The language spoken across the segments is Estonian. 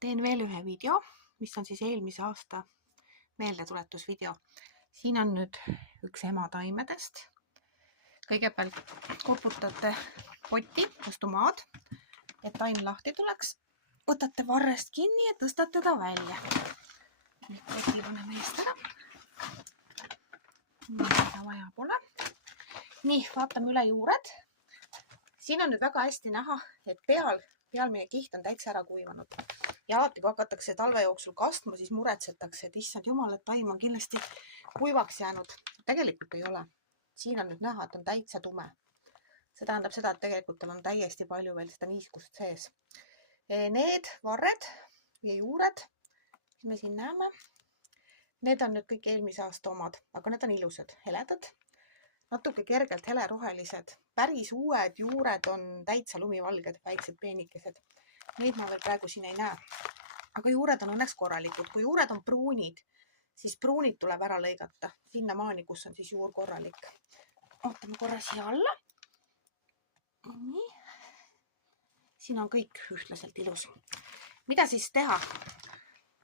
Teen veel ühe video, mis on siis eelmise aasta meeldetuletusvideo. Siin on nüüd üks emataimedest. Kõigepealt koputate poti vastu maad, et taim lahti tuleks. Võtate varrest kinni ja tõstate ta välja. Nüüd poti paneme eest ära. Seda vaja pole. Nii, vaatame üle juured. Siin on nüüd väga hästi näha, et pealmine kiht on täitsa ära kuivanud. Ja alati, kui hakatakse talve jooksul kastma, siis muretsetakse, et issand jumal, et taim on kindlasti kuivaks jäänud. Tegelikult ei ole. Siin on nüüd näha, et on täitsa tume. See tähendab seda, et tegelikult tal on täiesti palju veel seda niiskust sees. Need varred ja juured, mis me siin näeme, need on nüüd kõik eelmise aasta omad, aga need on ilusad, heledad, natuke kergelt helerohelised. Päris uued juured on täitsa lumivalged, väiksed peenikesed. Neid ma veel praegu siin ei näe. Aga juured on õnneks korralikud. Kui juured on pruunid, siis pruunid tuleb ära lõigata sinna maani, kus on siis juur korralik. Ootame korra siia alla. Nii. Siin on kõik ühtlaselt ilus. Mida siis teha?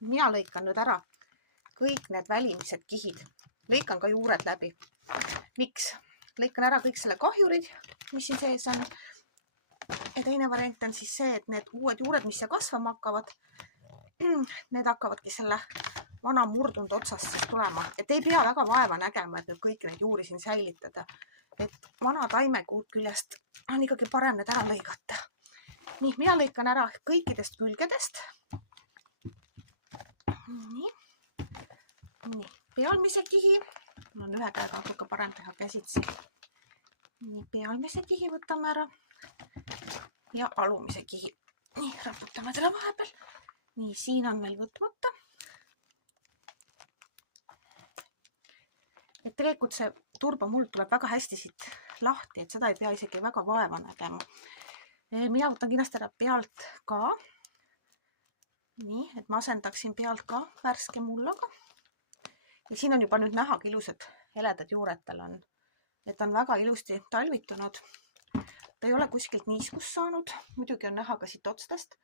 Mina lõikan nüüd ära kõik need välimised kihid. Lõikan ka juured läbi. Miks? Lõikan ära kõik selle kahjurid, mis siin sees on. Ja teine variant on siis see, et need uued juured, mis siia kasvama hakkavad, need hakkavadki selle vana murdunud otsast siis tulema. Et ei pea väga vaeva nägema, et nüüd kõiki neid juuri siin säilitada. Et vana taimekuud küljest on ikkagi parem need ära lõigata. Nii, mina lõikan ära kõikidest külgedest. Nii, pealmise kihi. Mul on ühe käega natuke parem teha käsitsi. Nii, pealmise kihi võtame ära. Ja alumise kihi. Nii, raputame teda vahepeal. Nii, siin on meil võtmata. Et tegelikult see turbamuld tuleb väga hästi siit lahti, et seda ei pea isegi väga vaeva nägema. Mina võtan kindlasti ära pealt ka. Nii, et ma asendaksin pealt ka värske mullaga. Ja siin on juba nüüd nähagi ilusad heledad juured tal on. Et on väga ilusti talvitunud. Ta ei ole kuskilt niiskust saanud. Muidugi on näha ka siit otstest,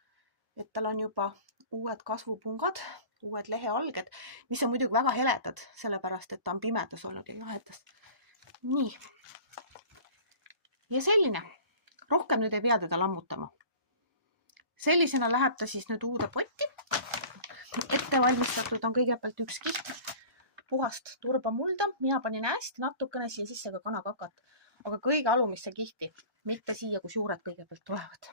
et tal on juba uued kasvupungad, uued lehealged, mis on muidugi väga heledad, sellepärast, et ta on pimedas olnud ja jahedas. Nii. Ja selline. Rohkem nüüd ei pea teda lammutama. Sellisena läheb ta siis nüüd uude potti. Ette valmistatud on kõigepealt üks kiht puhast turbamulda. Mina panin hästi natukene siia sisse ka kanakakat, aga kõige alumisse kihti, mitte siia, kus juured kõigepealt tulevad.